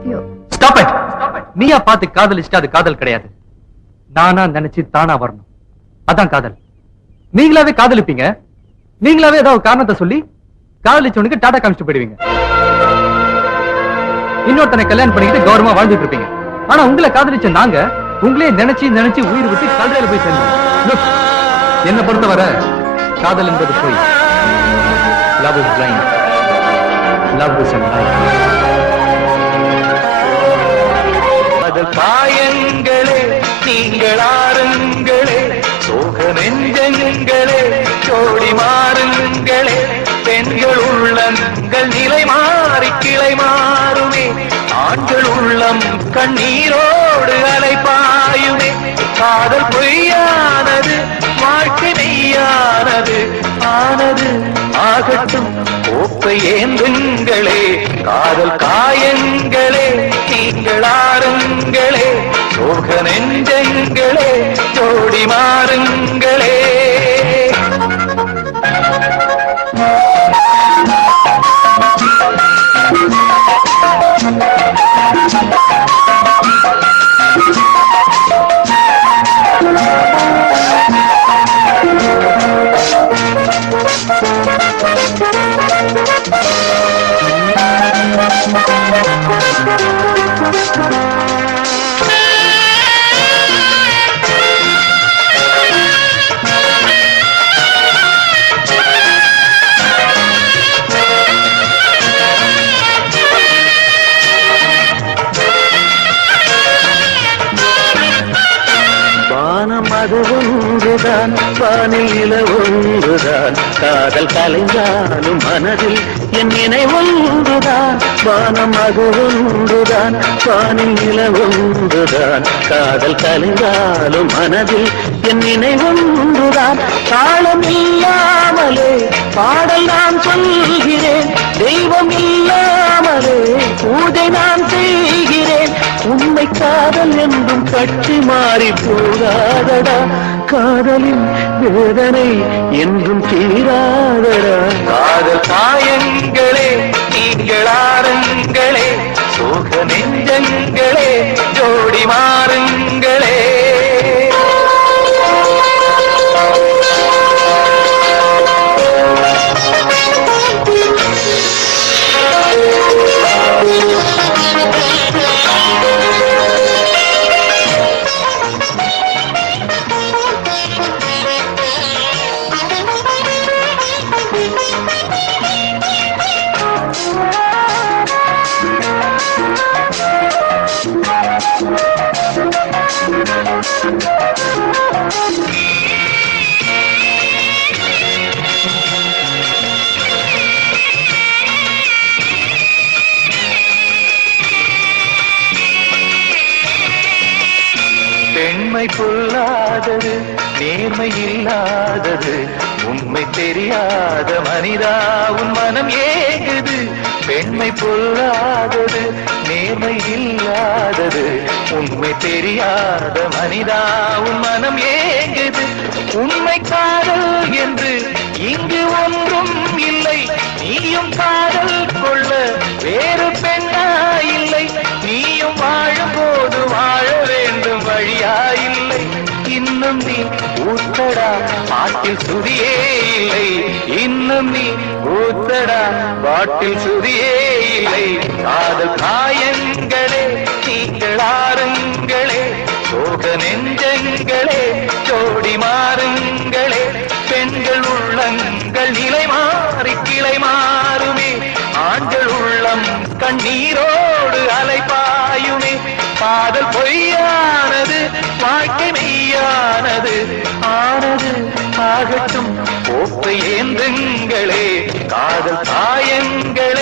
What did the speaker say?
love you. Stop it. நீயா பார்த்து காதலிச்சிட்டு அது காதல் கிடையாது. நானா நினைச்சு தானா வரணும். அதான் காதல். நீங்களாவே காதலிப்பீங்க. நீங்களாவே ஏதாவது காரணத்தை சொல்லி காதலிச்சவனுக்கு டாடா காமிச்சிட்டு போயிடுவீங்க. இன்னொருத்தனை கல்யாணம் பண்ணிக்கிட்டு கௌரவமா வாழ்ந்துட்டு இருப்பீங்க. ஆனா உங்களை காதலிச்ச நாங்க உங்களே நினைச்சு நினைச்சு உயிர் விட்டு கல்றையில போய் சேர்ந்தோம். என்ன பொறுத்தவரை காதல் என்பது போய். Love is blind. Love is blind. காயங்களே நீங்கள் ஆறுங்களே சோக நெஞ்சங்களே ஜோடி மாறுங்களே பெண்கள் உள்ளங்கள் நிலை மாறி கிளை மாறுமே ஆண்கள் உள்ளம் கண்ணீரோடு அலைப்பாயுமே காதல் பொய்யானது வாழ்க்கை மெய்யானது ஆனது ஆகட்டும் கோப்பை ஏந்துங்களே காதல் காயங்களே நீங்கள் ஆறுங்களே சோக நெஞ்சங்களே ஜோடி மாறுங்களே அது ஒன்றுதான் வானில் இல ஒன்றுதான் காதல் கலைஞானும் மனதில் என் நினைவொன்றுதான் வானம் அது ஒன்றுதான் வானில் இல ஒன்றுதான் காதல் கலைஞானும் மனதில் என் நினைவொன்றுதான் காலம் இல்லாமலே பாடல் நான் சொல்கிறேன் தெய்வம் இல்லாமலே பூஜை நான் செய்கிறேன் உண்மை காதல் என்றும் கட்டி மாறி போகாதடா காதலின் வேதனை என்றும் தீராதடா காதல் காயங்களே நீங்கள் ஆறுங்களே சோக நெஞ்சங்களே ஜோடி மாறுங்களே பெண்மை பொல்லாதது நேர்மை இல்லாதது உண்மை தெரியாத மனிதா உன் மனம் ஏங்குது பெண்மை பொல்லாதது நேர்மை இல்லாதது உண்மை தெரியாத மனிதா உன் மனம் ஏங்குது உண்மை காதல் என்று இங்கு ஒன்றும் இல்லை நீயும் காதல் கொள்ள வேறு பெண்ணா இல்லை நீயும் வாழும் போது வாழ வேண்டும் வழியா இல்லை இன்னும் நீ ஊத்தடா பாட்டில் சுதியே இல்லை இன்னும் நீ ஊத்தடா பாட்டில் சுதியே இல்லை காதல் காயங்களே நீங்கள் ஆறுங்களே சோக நெஞ்சங்களே ஜோடி மாறுங்களே பெண்கள் உள்ளங்கள் நிலை மாறி கிளை மாறுமே ஆண்கள் உள்ளம் கண்ணீரோடு அலைப்பாயுமே காதல் பொய்யானது வாழ்க்கை மெய்யானது ஆனது ஆகட்டும் கோப்பை ஏந்துங்களே காதல் காயங்களே